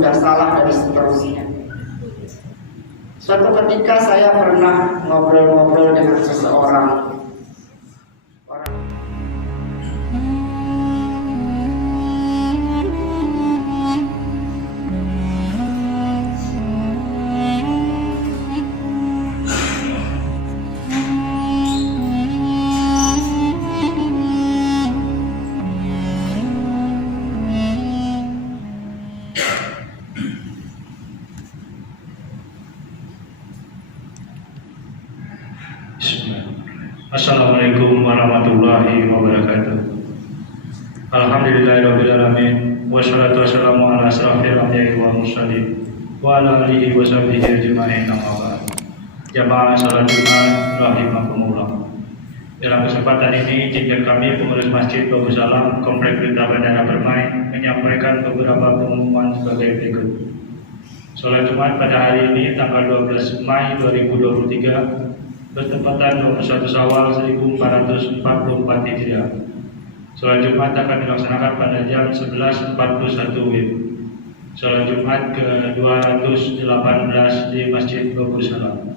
sudah salah dan seterusnya. Suatu ketika saya pernah ngobrol-ngobrol dengan seseorang. Assalamualaikum warahmatullahi wabarakatuh. Alhamdulillahirrabbilalamin. Wassalatu wassalamu ala asrafil anbiya'i wal mursalin wa ala alihi wa sahbihi ajma'in. Amma ba'd. Jamaah salat Jumat rahimakumullah. Dalam kesempatan ini, izinkan kami pengurus Masjid Babu Salam Komplek Pelita Bandara Permai menyampaikan beberapa pengumuman sebagai berikut. Salat Jumat pada hari ini tanggal 12 Mei 2023 bertepatan 21 Syawal 1444 Hijriah. Salat Jumat akan dilaksanakan pada jam 11.41 WIB. Salat Jumat ke-218 di Masjid Babu Salam.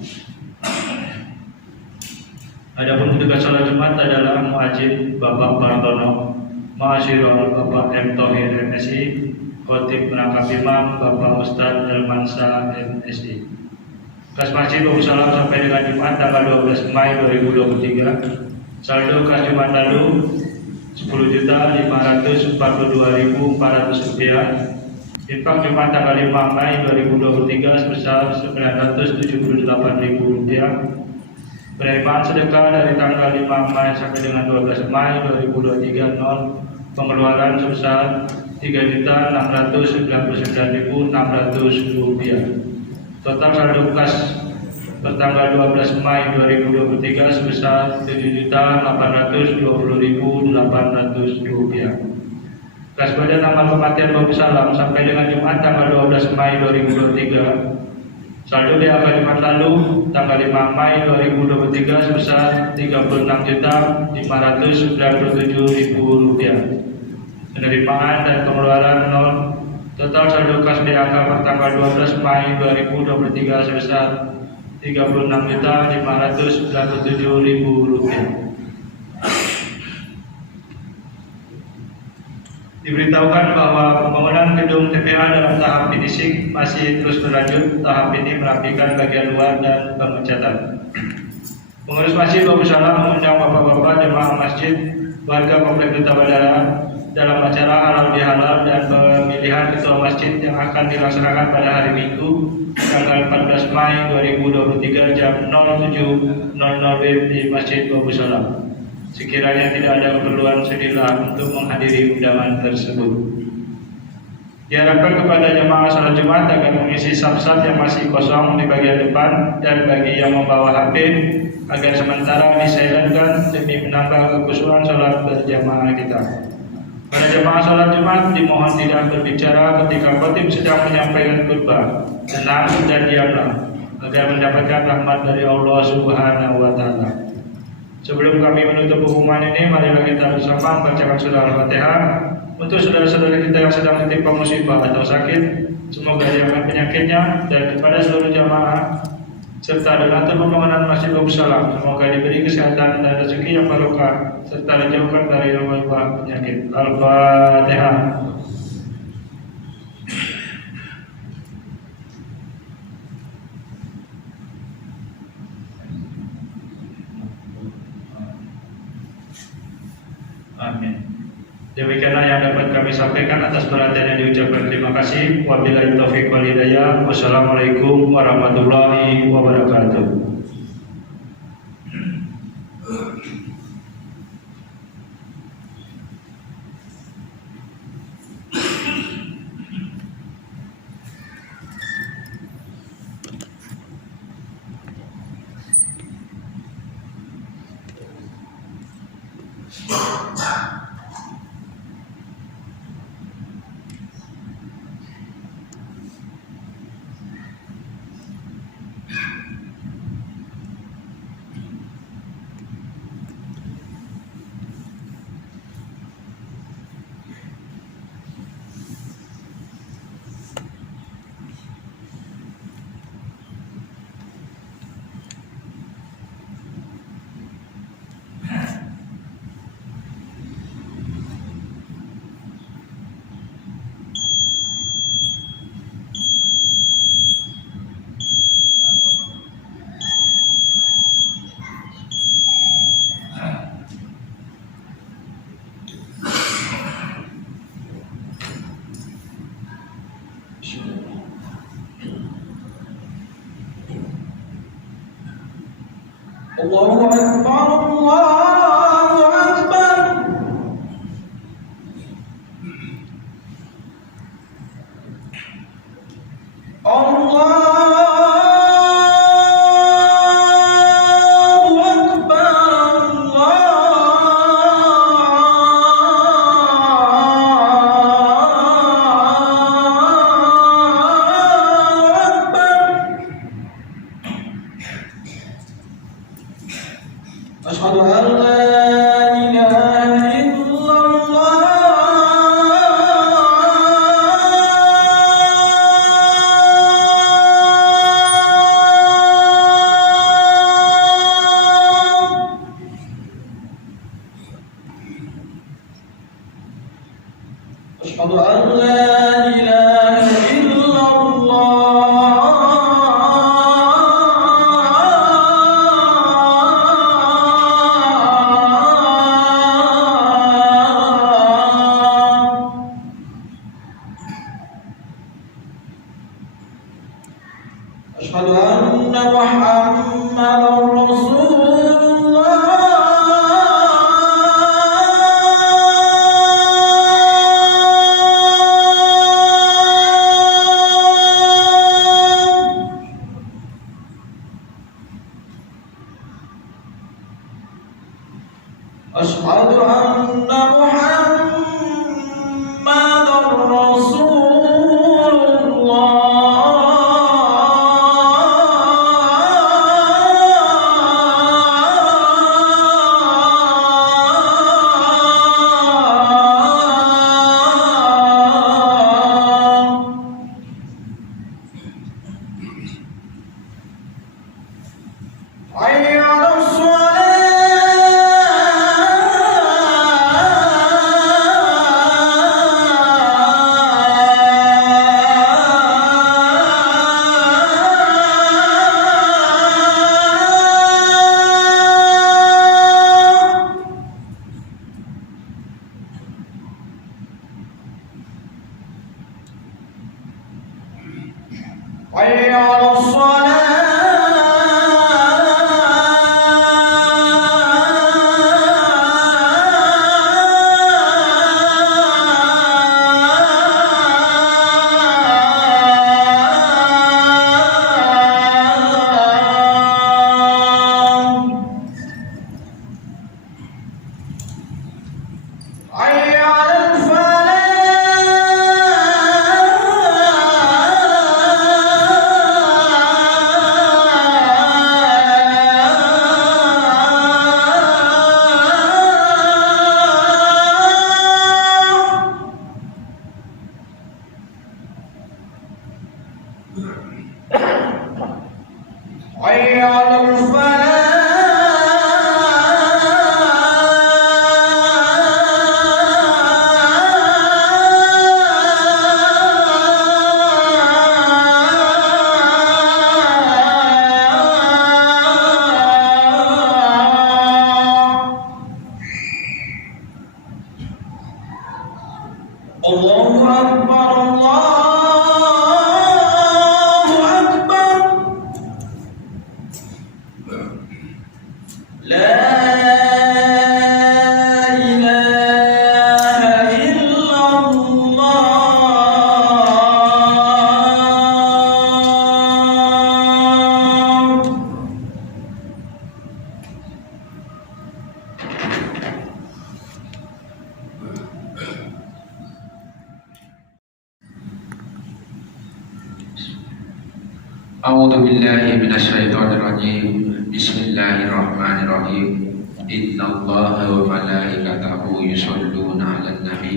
Adapun petugas salat Jumat adalah Muadzin Bapak Partono, Ma'asyiral Bapak M. Thohir MSI, Khotib Penangkap Imam Bapak Ustadz Elmansa MSI. Kas Masjid Babu Salam sampai dengan Jumat tanggal 12 Mei 2023. Saldo kas Jumat lalu Rp10.542.400. Infak Jumat tanggal 5 Mei 2023 sebesar Rp978.000. Penerimaan sedekah dari tanggal 5 Mei sampai dengan 12 Mei 2023 nol. Pengeluaran sebesar Rp3.699.600. Total saldo kas bertanggal 12 Mei 2023 sebesar Rp7.820.800. Kas badan amal kematian Babu Salam sampai dengan Jumat tanggal 12 Mei 2023. Saldo BAK Jumat lalu tanggal 5 Mei 2023 sebesar Rp36.597.000. Penerimaan dan pengeluaran nol. Total saldo kas BAK pertanggal 12 Mei 2023 sebesar Rp36.597.000. Diberitahukan bahwa pembangunan gedung TPA dalam tahap finishing masih terus berlanjut. Tahap ini merapikan bagian luar dan pengecatan. Pengurus Masjid Babu Salam mengundang bapak-bapak jemaah masjid warga Komplek Pelita Bandara dalam acara halal bihalal dan pemilihan ketua masjid yang akan dilaksanakan pada hari Minggu tanggal 14 Mei 2023 jam 07.00 WIB di Masjid Babu Salam. Sekiranya tidak ada keperluan, sedilah untuk menghadiri undangan tersebut. Diharapkan kepada jemaah salat Jumat agar mengisi saf-saf yang masih kosong di bagian depan, dan bagi yang membawa HP agar sementara disilentkan demi menambah kekhusyuan salat berjamaah kita. Pada jemaah salat Jumat dimohon tidak berbicara ketika khotib sedang menyampaikan khutbah. Tenang dan diamlah agar mendapatkan rahmat dari Allah Subhanahu wa taala. Sebelum kami menutup pengumuman ini, marilah kita bersama membacakan surah Al-Fatihah untuk saudara-saudara kita yang sedang ditimpa musibah atau sakit. Semoga diangkat penyakitnya, dan kepada seluruh jamaah serta donatur pembangunan Masjid Babu Salam, semoga diberi kesehatan dan rezeki yang barokah serta dijauhkan dari wabah penyakit. Al-Fatihah. Amin. Demikianlah yang dapat kami sampaikan. Atas perhatian yang diucapkan terima kasih. Wabillahi taufiq wal hidayah. Wassalamualaikum warahmatullahi wabarakatuh. Allahu Akbar, Allahu Akbar. أشهد أن لا إله إلا الله. أشهد أن لا إله إلا أشهد أن محمدا رسول الله. أشهد أن محمدا رسول حي على حي على حي على حي على الله أكبر، الله أكبر. لا إله إلا الله. أعوذ بالله من الشيطان الرجيم. بسم الله الرحمن الرحيم. إن الله وملائكته يصلون على النبي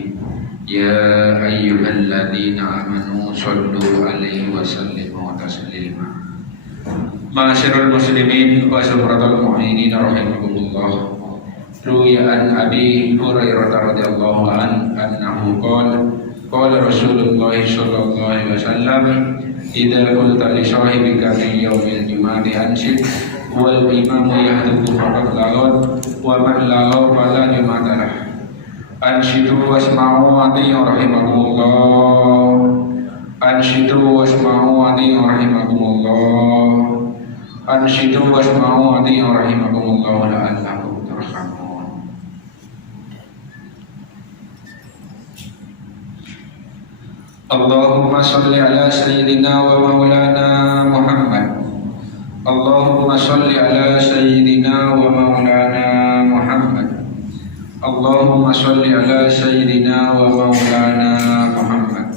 يا أيها الذين آمنوا صلوا عليه وسلموا تسليما. Ma'asyiral muslimin wa sumratul mu'minin rahimakumullah. Ruwiya an Abi Hurairah radhiyallahu anhu qala Rasulullah sallallahu alaihi wasallam idza qulta li sahibika min yaumil jum'ati anshid wal imamu yahdubu faqad laghad wa man laghad fala jum'atalah anshidu wasma'u wa ati'u rahimakumullah Anshidu wasma'u ati'u rahimakumullah. Anshidu wasma'u ati'u rahimakumullah la'allakum turhamun. Allahumma salli ala sayyidina wa maulana Muhammad. Allahumma salli ala sayyidina wa maulana Muhammad. Allahumma salli ala sayyidina wa maulana Muhammad.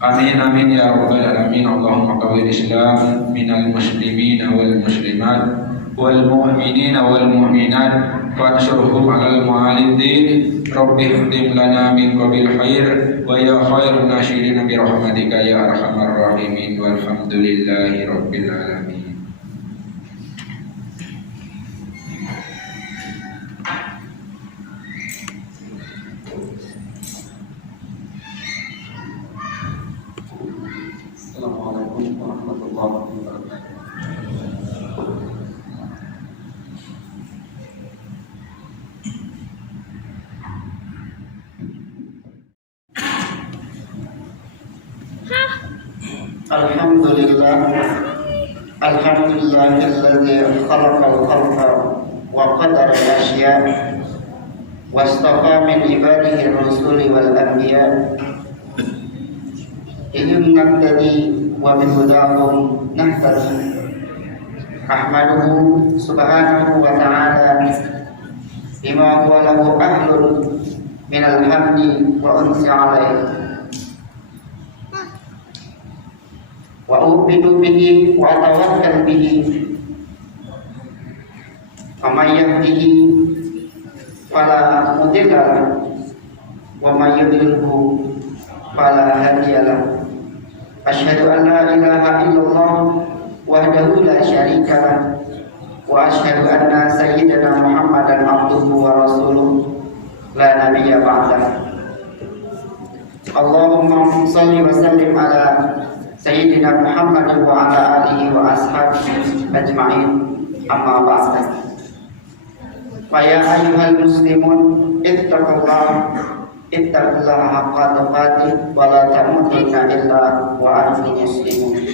Amin amin ya rabbal alamin. Allahumma qawwil Islam minal muslimin wal muslimat wal mu'minin wal mu'minat wansurhum alal mu'alidin. Rabbi khtim lana min qabil khair wa ya khairun nashirin bi rahmatika ya arhamar rahimin walhamdulillahi rabbil alamin. Assalamualaikum warahmatullahi wabarakatuh. Alhamdulillahilladzi khalaqal khalqa wa qadara al-asya' wastafa min ibadihi ar-rusuli wal anbiya. Bihim naqtadi wa min hudahum nahtadi. Ahmaduhu subhanahu wa ta'ala bima huwa lahu ahlun min al-hamdi wa unsi alayhi. Wa u'minu bihi wa atawakkal bihi. Faman yahdihi fala mudilla lahu wa man yudlilhu fala hadiya lahu. Asyhadu an la ilaha illallah wahdahu la syarika lahu wa asyhadu anna sayyidana Muhammadan abduhu wa rasuluh la nabiyya ba'dahu. Allahumma shalli wa sallim ala Sayyidina Muhammad wa ala alihi wa ashabihi ajma'in. Amma ba'd. Fa ya ayyuhal muslimun ittaqullaha haqqa tuqatih wa la tamutunna illa wa antum muslimun.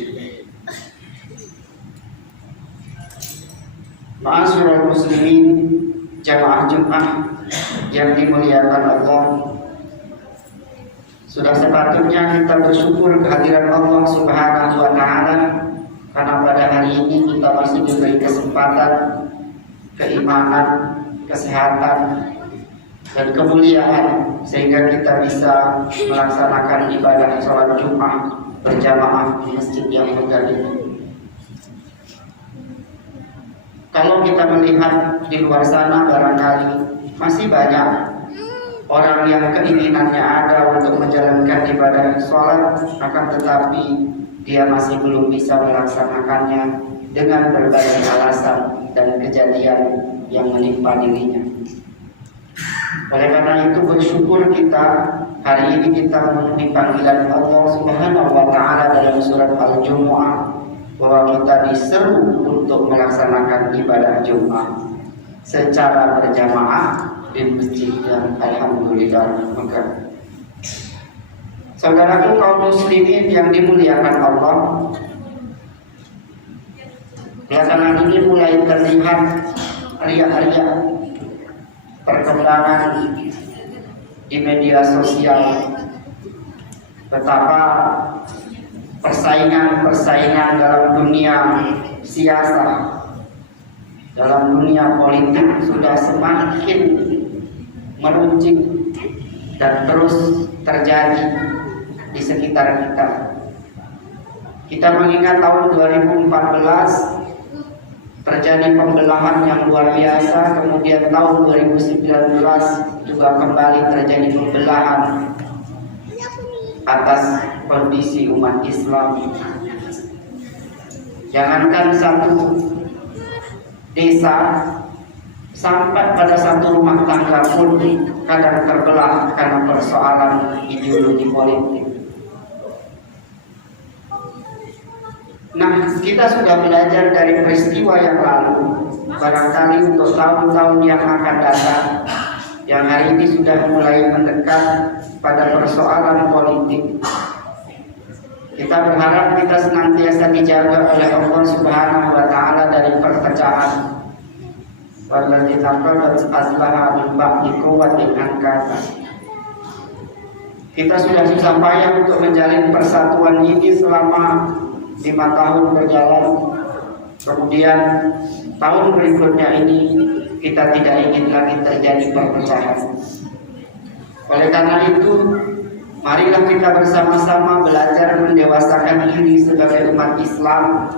Ma'asyiral muslimin, jamaah Jumat yang dimuliakan Allah, sudah sepatutnya kita bersyukur kehadiran Allah Subhanahu wa ta'ala karena pada hari ini kita masih diberi kesempatan, keimanan, kesehatan, dan kemuliaan sehingga kita bisa melaksanakan ibadah sholat Jumat berjamaah di masjid yang megah ini. Kalau kita melihat di luar sana, barangkali masih banyak orang yang keinginannya ada untuk menjalankan ibadah sholat, akan tetapi dia masih belum bisa melaksanakannya dengan berbagai alasan dan kejadian yang menimpa dirinya. Oleh karena itu bersyukur kita hari ini kita memenuhi panggilan Allah Subhanahu wa ta'ala dalam surat Al-Jumu'ah bahwa kita diseru untuk melaksanakan ibadah Jumat secara berjamaah di masjid yang alhamdulillah megah. Saudaraku kaum muslimin yang dimuliakan Allah, belakangan ini mulai terlihat riak-riak perkembangan di media sosial betapa persaingan dalam dunia siasa, dalam dunia politik sudah semakin meruncing dan terus terjadi di sekitar kita. Kita mengingat tahun 2014 terjadi pembelahan yang luar biasa, kemudian tahun 2019 juga kembali terjadi pembelahan atas kondisi umat Islam. Jangankan satu desa, sampai pada satu rumah tangga pun kadang terbelah karena persoalan ideologi politik. Nah, kita sudah belajar dari peristiwa yang lalu, barangkali untuk tahun-tahun yang akan datang, yang hari ini sudah mulai mendekat pada persoalan politik. Kita berharap kita senantiasa dijaga oleh Allah Subhanahu wa taala dari perpecahan. Walladzina qadat aslaha min ba'di quwwatin ankasa. Kita sudah susah payah untuk menjalin persatuan ini selama 5 tahun berjalan. Kemudian tahun berikutnya ini kita tidak ingin lagi terjadi perpecahan. Oleh karena itu, marilah kita bersama-sama belajar mendewasakan diri sebagai umat Islam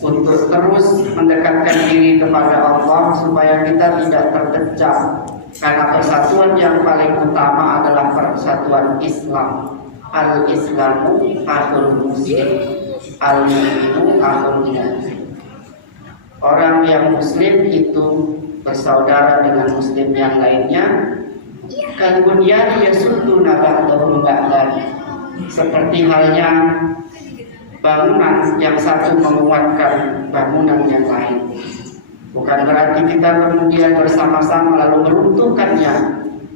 untuk terus mendekatkan diri kepada Allah supaya kita tidak terpecah. Karena persatuan yang paling utama adalah persatuan Islam. Al-Islamu akhul muslim, al-mu'minu akhul muslim. Orang yang muslim itu bersaudara dengan muslim yang lainnya. Kemudian yasudduna ba'dahum ba'dan. Seperti halnya bangunan yang satu menguatkan bangunan yang lain. Bukan berarti kita kemudian bersama-sama lalu meruntuhkannya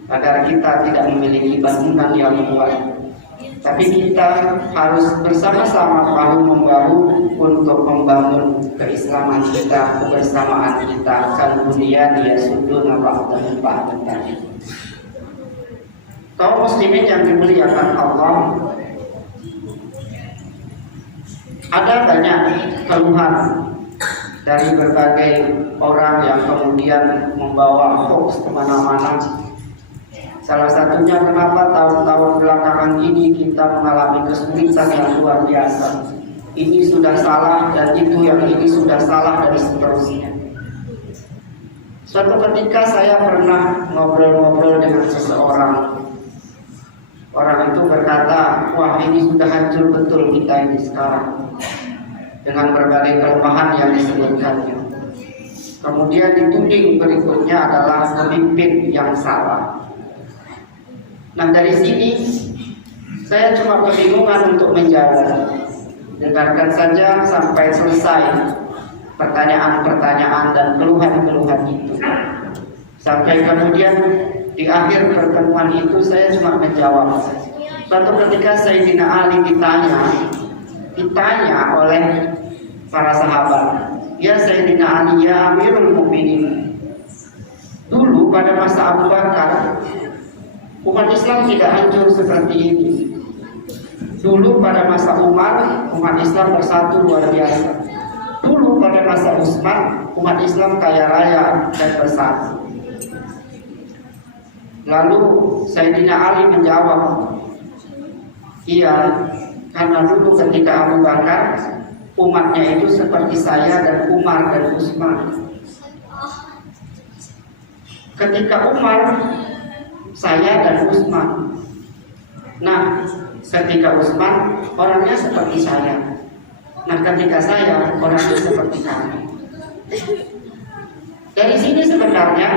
agar kita tidak memiliki bangunan yang kuat. Tapi kita harus bersama-sama bahu-membahu untuk membangun keislaman kita, kebersamaan kita. Kemudian yasudduna ba'dahum ba'dan. Kaum muslimin yang dimuliakan Allah, ada banyak keluhan dari berbagai orang yang kemudian membawa hoax kemana-mana. Salah satunya kenapa tahun-tahun belakangan ini kita mengalami kesulitan yang luar biasa. Ini sudah salah dan itu yang ini sudah salah dan seterusnya. Suatu ketika saya pernah ngobrol-ngobrol dengan seseorang. Orang itu berkata, wah ini sudah hancur betul kita ini sekarang dengan berbagai kelemahan yang disebutkannya. Kemudian dituding berikutnya adalah pemimpin yang salah. Nah dari sini saya cuma kebingungan untuk menjawab. Dengarkan saja sampai selesai pertanyaan-pertanyaan dan keluhan-keluhan itu. Sampai kemudian di akhir pertemuan itu saya cuma menjawab. Suatu ketika Sayyidina Ali ditanya oleh para sahabat, ya Sayyidina Ali, ya Amirul Mukminin, dulu pada masa Abu Bakar umat Islam tidak hancur seperti ini. Dulu pada masa Umar umat Islam bersatu luar biasa. Dulu pada masa Utsman umat Islam kaya raya dan bersatu. Lalu Sayyidina Ali menjawab, iya, karena dulu ketika Abu Bakar umatnya itu seperti saya dan Umar dan Utsman. Ketika Umar, saya dan Utsman. Nah, ketika Utsman orangnya seperti saya. Nah, ketika saya orangnya seperti kami. Dari sini sebenarnya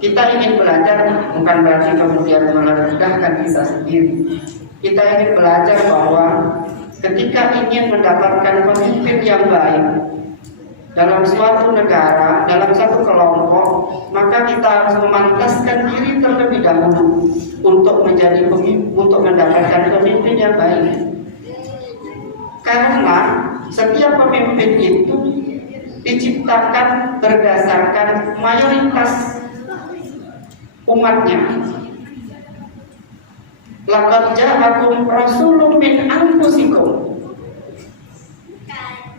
kita ingin belajar, bukan berarti kemudian merendahkan kita sendiri. Kita ingin belajar bahwa ketika ingin mendapatkan pemimpin yang baik dalam suatu negara, dalam satu kelompok, maka kita harus memantaskan diri terlebih dahulu untuk menjadi pemimpin, untuk mendapatkan pemimpin yang baik. Karena setiap pemimpin itu diciptakan berdasarkan mayoritas umatnya. Laqad ja'akum rasulun min anfusikum.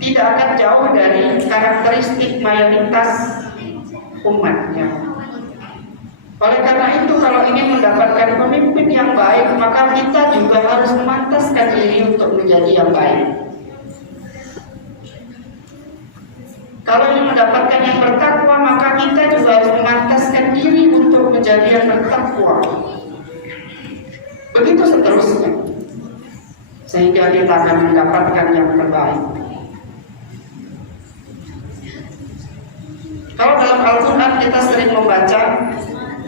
Tidak akan jauh dari karakteristik mayoritas umatnya. Oleh karena itu, kalau ingin mendapatkan pemimpin yang baik, maka kita juga harus memantaskan diri untuk menjadi yang baik. Kalau ingin mendapatkan yang bertakwa, maka kita juga harus memantaskan diri untuk menjadi yang bertakwa. Begitu seterusnya, sehingga kita akan mendapatkan yang terbaik. Kalau dalam Al-Quran kita sering membaca,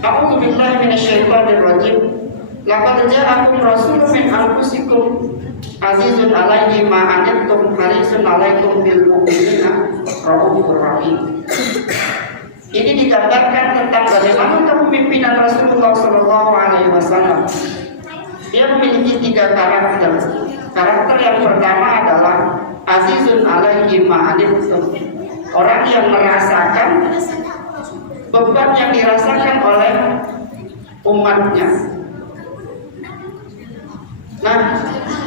A'udzu billahi minasyaitonir rajim. Laqad ja'akum rasulun min anfusikum azizun 'alaihi ma 'anittum harisun 'alaikum bil mu'minina raufur rahim. Ini digambarkan tentang bagaimana kepemimpinan Rasulullah SAW. Dia memiliki 3 karakter. Karakter yang pertama adalah azizun alaihi ma'anittum. Orang yang merasakan beban yang dirasakan oleh umatnya. Nah,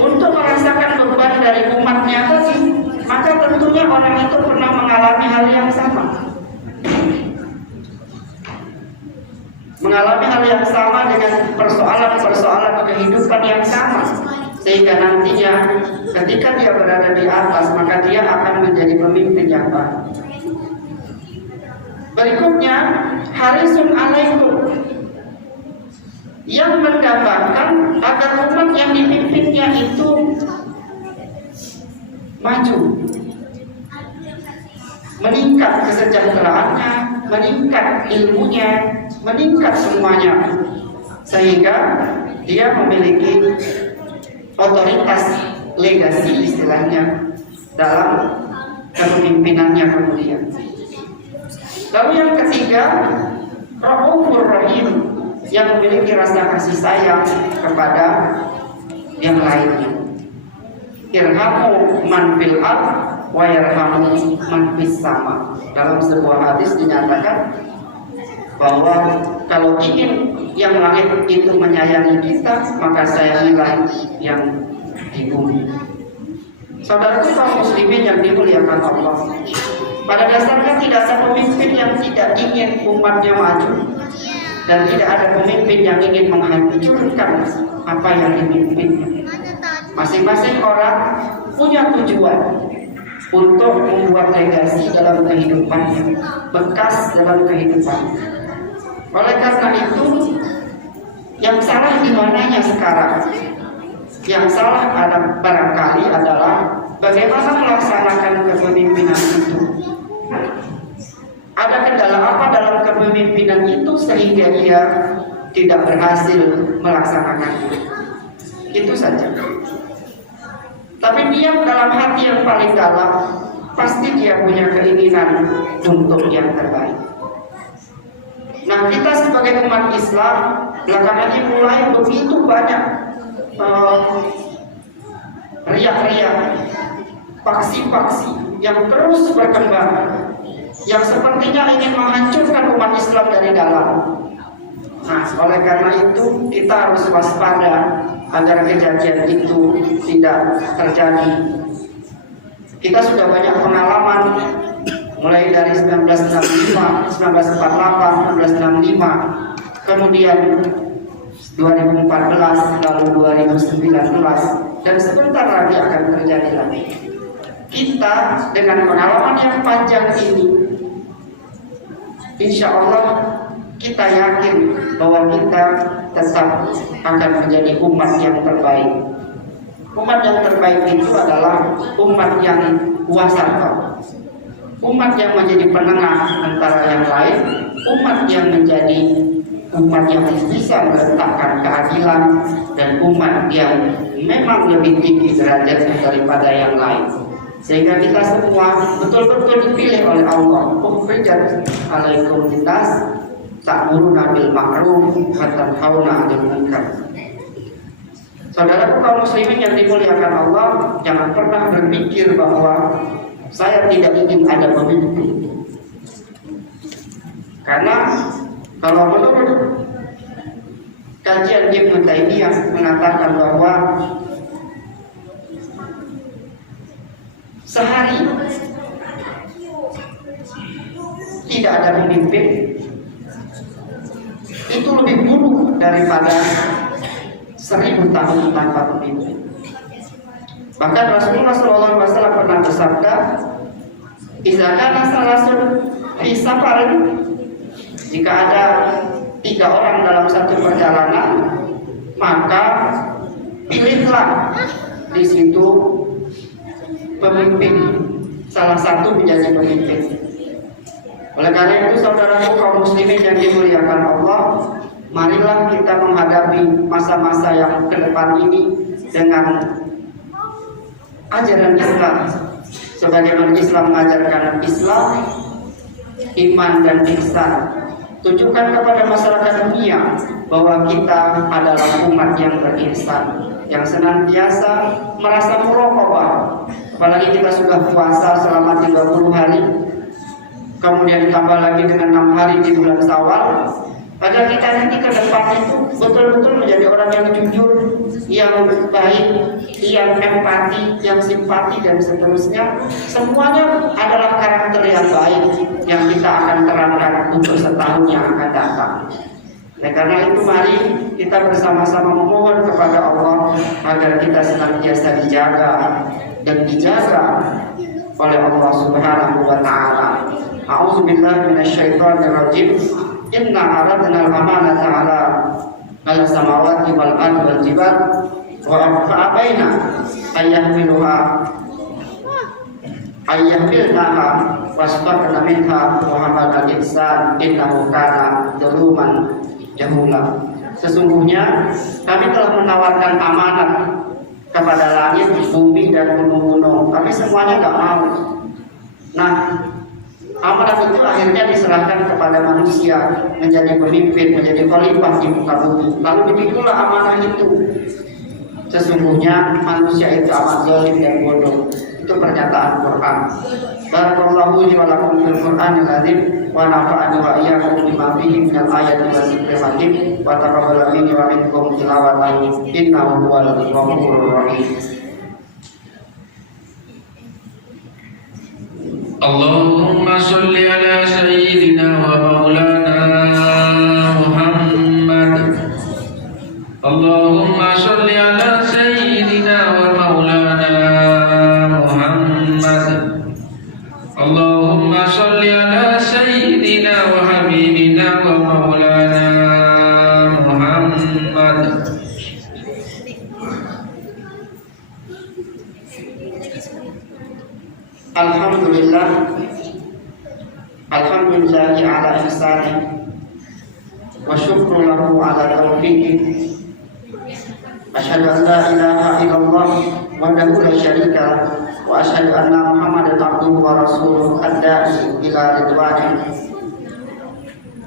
untuk merasakan beban dari umatnya tadi, maka tentunya orang itu pernah mengalami hal yang sama. Mengalami hal yang sama dengan persoalan-persoalan kehidupan yang sama, sehingga nantinya ketika dia berada di atas, maka dia akan menjadi pemimpin yang baik. Berikutnya, harisun alaikum, yang mendapatkan agar umat yang dipimpinnya itu maju, meningkat kesejahteraannya, meningkat ilmunya, meningkat semuanya, sehingga dia memiliki otoritas legasi istilahnya dalam kepemimpinannya kemudian. Lalu yang ketiga, Raufur Rahim, yang memiliki rasa kasih sayang kepada yang lainnya. Irhamu man fil ard wa yarhamu man fis sama. Dalam sebuah hadis dinyatakan bahwa kalau ingin yang langit itu menyayangi kita, maka sayangilah yang di bumi. Saudaraku kaum muslimin yang dimuliakan Allah, pada dasarnya tidak ada pemimpin yang tidak ingin umatnya maju, dan tidak ada pemimpin yang ingin menghancurkan apa yang dipimpinnya. Masing-masing orang punya tujuan untuk membuat legasi dalam kehidupannya, bekas dalam kehidupannya. Oleh karena itu, yang salah di mananya sekarang? Yang salah barangkali adalah bagaimana melaksanakan kepemimpinan itu. Ada kendala apa dalam kepemimpinan itu sehingga dia tidak berhasil melaksanakannya? Itu saja. Tapi dia dalam hati yang paling dalam, pasti dia punya keinginan untuk yang terbaik. Nah, kita sebagai umat Islam belakangan ini mulai begitu banyak riak-riak, faksi-faksi yang terus berkembang, yang sepertinya ingin menghancurkan umat Islam dari dalam. Nah, oleh karena itu kita harus waspada agar kejadian itu tidak terjadi. Kita sudah banyak pengalaman, mulai dari 1965, 1948, 1965, kemudian 2014, lalu 2019, dan sebentar lagi akan terjadi lagi. Kita dengan pengalaman yang panjang ini, insya Allah kita yakin bahwa kita tetap akan menjadi umat yang terbaik. Umat yang terbaik itu adalah umat yang wasatah, umat yang menjadi penengah antara yang lain, umat yang menjadi umat yang bisa meletakkan keadilan, dan umat yang memang lebih tinggi derajatnya daripada yang lain, sehingga kita semua betul-betul dipilih oleh Allah. Ukhrijat alaikum linnas ta'muruna bil ma'ruf wa tanhauna 'anil munkar. Saudaraku kaum muslimin yang dimuliakan Allah, jangan pernah berpikir bahwa saya tidak ingin ada pemimpin. Karena kalau menurut kajian Ibnu Taimiyah mengatakan bahwa sehari tidak ada pemimpin itu lebih buruk daripada 1000 tahun tanpa pemimpin. Bahkan Rasulullah SAW pernah bersabda, "Idza kana salasun fi safarin," jika ada 3 orang dalam satu perjalanan, maka pilihlah di situ pemimpin, salah satu menjadi pemimpin. Oleh karena itu, saudaraku kaum muslimin yang dimuliakan Allah, marilah kita menghadapi masa-masa yang ke depan ini dengan ajaran Islam, sebagaimana Islam mengajarkan Islam, iman dan ihsan, Tunjukkan kepada masyarakat dunia bahwa kita adalah umat yang berihsan, yang senantiasa merasa muraqabah. Apalagi kita sudah puasa selama 30 hari, kemudian ditambah lagi dengan 6 hari di bulan Syawal. Agar kita nanti ke depan itu betul-betul menjadi orang yang jujur, yang baik, yang empati, yang simpati, dan seterusnya. Semuanya adalah karakter yang baik yang kita akan terangkan untuk setahun yang akan datang. Nah, karena itu mari kita bersama-sama memohon kepada Allah agar kita senantiasa dijaga dan dijaga oleh Allah Subhanahu wa taala. A'udzubillahi minasyaitonirrajim. Inna aradna al-amanata ala samawati wal ardi wal jibal wa fa'abaina ayyahmilnaha wasfaqna minha wa hamalal insan innahu kana zaluman jahula. Sesungguhnya kami telah menawarkan amanat kepada langit, bumi, dan gunung-gunung, tapi semuanya tidak mau. Nah, amanat itu akhirnya diserahkan kepada manusia menjadi pemimpin, menjadi khalifah di muka bumi. Lalu begitulah amanah itu. Sesungguhnya manusia itu amat zalim dan bodoh. Itu pernyataan Quran. Barakallahu li wa lakum fil Qur'anil azim wa nafa'ani wa iyyakum bima fihi minal ayati wa dzikril hakim wa taqabbal minni wa minkum tilawatan innahu huwal ghafurur rahim. Allahumma salli ala sayyidina wa maulana Muhammad. Allahumma salli ala sayyidina wa maulana Muhammad. Allahumma salli ala sayyidina wa habibina wa maulana Muhammad. Alhamdulillahi ala ihsani wa syukru lahu ala taufiqi. Asyhadu an la ilaha illallah wahdahu la syarika lah wa asyhadu anna Muhammadan abduhu wa rasuluhu ad-da'i ila ridwanih.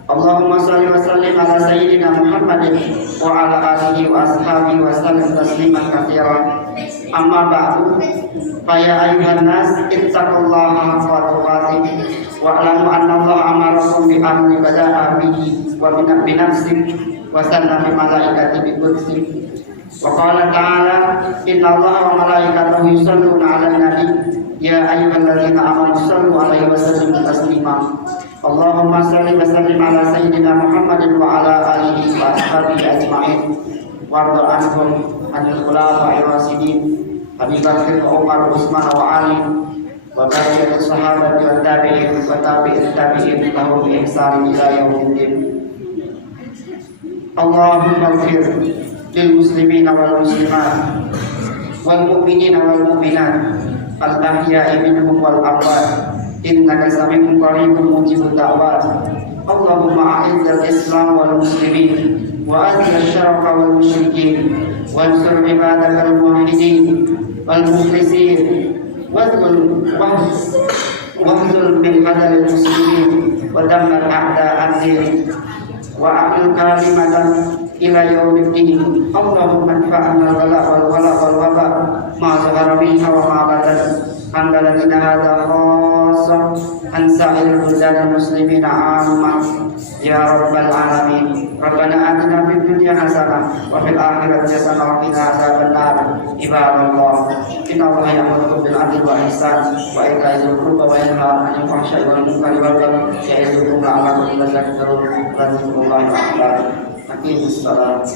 Allahumma shalli wa sallim ala sayyidina Muhammadin wa ala alihi wa ashabihi wa sallim tasliman katsiran. Amma ba'du, fa ya ayyuhan nas ittaqullaha haqqa tuqatih wa alamu anna Allah amarakum bi amri bada'a bihi wa bi nafsihi wa sanna bi malaikatihi bi qudsihi. Wa qala ta'ala inna Allaha wa malaikatahu yusholluna 'alan nabi ya ayyuhalladzina amanu shallu 'alaihi wa sallimu taslima. Allahumma shalli wa sallim ala sayyidina Muhammadin wa ala alihi wa ashabihi ajma'in warḍa anhum anil khulafa'ir rasyidin Abi Bakr wa Umar wa Utsman wa Ali wa baqiyatu sahabati wa tabi'in wa tabi'it tabi'in lahum bi ihsan ila yaumiddin. Allahumma ighfir lil muslimina wal muslimat wal mu'minina wal mu'minat al ahya'i minhum wal amwat innaka sami'un qaribun mujibud da'wat. Allahumma a'izzal islam wal muslimin wa azil syarqa wal musyrikin wansur ibadakal muwahhidin wal mukhlisin wahzul bil hadal muslimin wa dammar a'da'ad din wa aqil kalimatan ila yaumiddin. Allahumma anfa'na wala waba ma zahara minha wa ma badan andaladina hadha khassa an sa'il buldan muslimin amma ya rabbal alamin. Rabbana atina fid dunya hasanah wa fil akhirati hasanah wa qina adzaban nar. Ibadallah, inna Allaha ya'muru bil 'adli wal ihsan wa ita'i dzil qurba wa yanha 'anil fahsya'i wal munkari wal baghi ya'izukum la'allakum tadhakkarun. Allahu akbar. Aqimus shalah.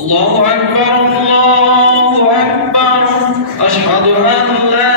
Allahu akbar, Allahu akbar. Asyhadu an la